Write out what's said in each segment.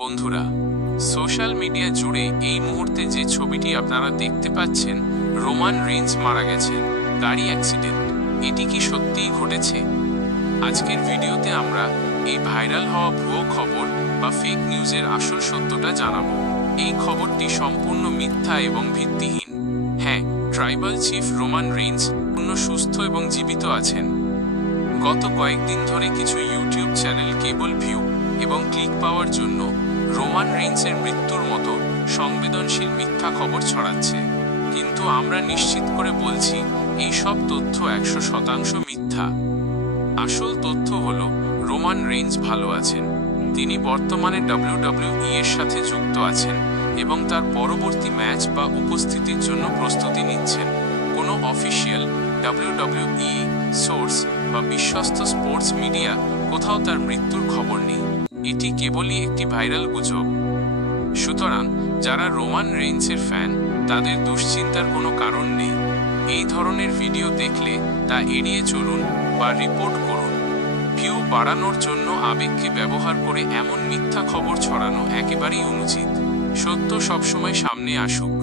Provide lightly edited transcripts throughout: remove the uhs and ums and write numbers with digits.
বন্ধুরা, social media জুড়ে এই মুহূর্তে যে ছবিটি আপনারা দেখতে পাচ্ছেন, রোমান রেইন্স মারা গেছেন গাড়ি অ্যাক্সিডেন্ট। এটি কি সত্যিই ঘটেছে? আজকের ভিডিওতে আমরা এই ভাইরাল হওয়া ভুয়ো খবর বা ফেক নিউজের আসল সত্যটা জানাবো। এই খবরটি সম্পূর্ণ মিথ্যা এবং ভিত্তিহীন। হ্যাঁ, ট্রাইবাল চিফ রোমান রেইন্স পূর্ণ সুস্থ এবং জীবিত আছেন। গত কয়েকদিন ধরে কিছু ইউটিউব চ্যানেল কেবল ভিউ এবং ক্লিক পাওয়ার জন্য রোমান রেইন্সের মৃত্যুর মতো সংবেদনশীল মিথ্যা খবর ছড়াচ্ছে, কিন্তু আমরা নিশ্চিত করে বলছি এই সব তথ্য 100% মিথ্যা। আসল তথ্য হলো রোমান রেইন্স ভালো আছেন। তিনি বর্তমানে WWE এর সাথে যুক্ত আছেন এবং তার পরবর্তী ম্যাচ বা উপস্থিতির জন্য প্রস্তুতি নিচ্ছেন। কোনো অফিসিয়াল WWE সোর্স বা বিশ্বস্ত স্পোর্টস মিডিয়া কোথাও তার মৃত্যুর খবর নেই। এটি কেবলই একটি ভাইরাল গুজব। সুতরাং যারা রোমান রেইন্সের ফ্যান, তাদের দুশ্চিন্তার কোনো কারণ নেই। এই ধরনের ভিডিও দেখলে তা এড়িয়ে চলুন বা রিপোর্ট করুন। ভিউ বাড়ানোর জন্য আবেগকে ব্যবহার করে এমন মিথ্যা খবর ছড়ানো একেবারেই অনুচিত। সত্য সবসময় সামনে আসুক।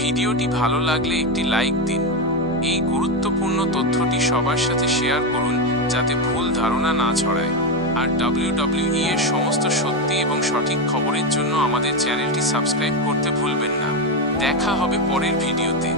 ভিডিওটি ভালো লাগলে একটি লাইক দিন। এই গুরুত্বপূর্ণ তথ্যটি সবার সাথে শেয়ার করুন যাতে ভুল ধারণা না ছড়ায়। আর WWE এর সমস্ত সত্যি এবং সঠিক খবরের জন্য আমাদের চ্যানেলটি সাবস্ক্রাইব করতে ভুলবেন না। দেখা হবে পরের ভিডিওতে।